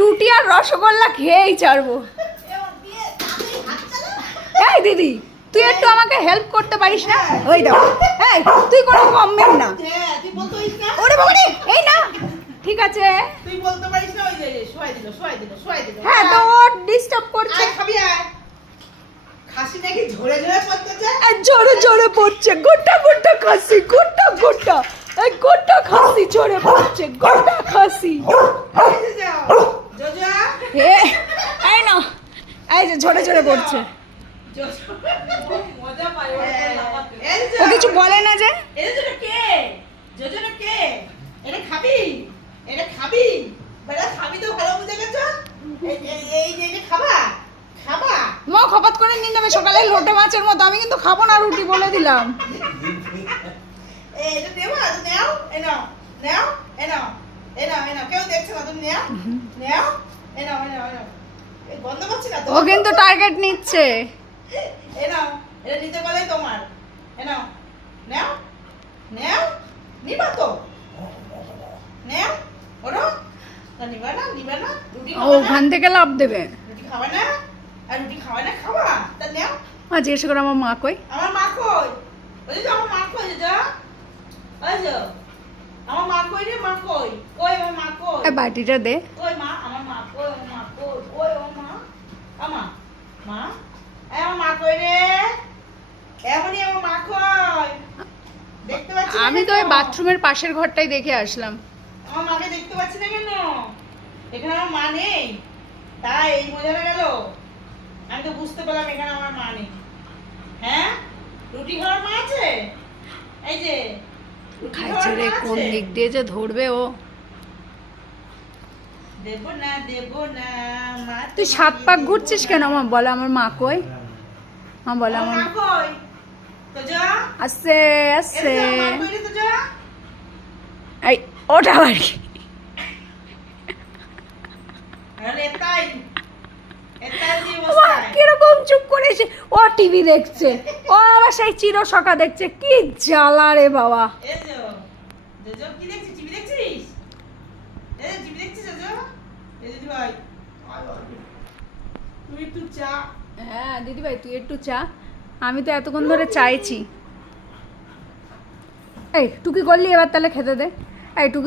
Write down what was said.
রুটি আর রসগোল্লা খেয়েই ছাড়বো। এই দিদি, তুই একটু আমাকে হেল্প করতে পারিস না? ওই দাও, এই তুই কোনো কমবেন না। ওরে বাবা রে, এই না, ঠিক আছে। তুই বলতে পারিস না? ওই যে শোয়াই দিল। হ্যাঁ তো ও ডিস্টার্ব করছে। খাবি আয়। খাসি নাকি ঝরে পড়তেছে? জোরে জোরে পড়ছে, গোটা গোটা খাসি, গোটা গোটা, এই গোটা খাসি ঝরে পড়ছে, গোটা খাসি। জোজা হে, এই না, এই যে ঝরে ঝরে পড়ছে। মজা পাই। ও কিছু বলে না যে? এটা কে? জোজা কে? এটা খাবি? বেটা খাবি তো ভালো বুঝে গেছ। এই যে খাবা মা খপাত করে নিয়ে নেবে সকালে লোটে মাছের মতো। আমি কিন্তু খাবো না রুটি, বলে দিলাম। এটা দেবো না? নাও, নাও। কেউ দেখছে না, তুমি নাও। এই বন্ধ করছি না তো। ও কিন্তু টার্গেট নিচ্ছে। নাও, এটা নিতে বলেই তোমার। নাও। নিবা তো? নাও, ওরো। নিবা না? রুটি ও খাবা না? ওখান থেকে লাভ দেবে। রুটি খাবা না? আর রুটি খাওয়া না? খাবা? তা নাও। জিজ্ঞেস করে আমার মা কই? আমার মা কই? ওই যে আমার মা কই যা? ওই যে আমার মা কই রে? মা কই? কই আমার মা কই? এই বাটিটা দে। কই মা? আমার মা কই? কই ও মা? মা? আমার মা কই রে? এমনই আমার মা কই? দেখতে পাচ্ছি না আমি তো ওই কেন? বাথরুমের পাশের ঘরটাই দেখে আসলাম। আমার মাকে দেখতে পাচ্ছি না কেন? এখানে আমার মা নেই, তাই এই মজাটা গেল। আমি তো বুঝতে পারলাম এখানে আমার মা নেই। হ্যাঁ, রুটি খাওয়ার মা আছে? এই যে রুটি খাইছে খাওয়ার রে, মা কোন আছে? দিক দিয়ে যে ধরবে ও। দেব না মা। তুই 7 পাক ঘুরছিস কেন? আমার বলে আমার মা কই? আমার বলে আমার আমার মা কই? তো যা। আসছে এর আসছে। যা, মা কই রে? তো যা। এই ওটা আবার কি? আরে এটাই কি মা অবস্থা? কিরকম চুপ করে এসে ও টিভি দেখছে, ও আবার সেই চিরসখা দেখছে। কি জ্বালা রে বাবা। এই যে জোজো কি দেখছিস? টিভি দেখছিস? এই টিভি দেখছিস জোজো? এই দিদি ভাই, তুই একটু চা। হ্যাঁ দিদি ভাই, তুই একটু চা। আমি তো এতক্ষণ ধরে চাইছি। এই টুকি করলি, এবার তাহলে খেতে দে। এই টুকি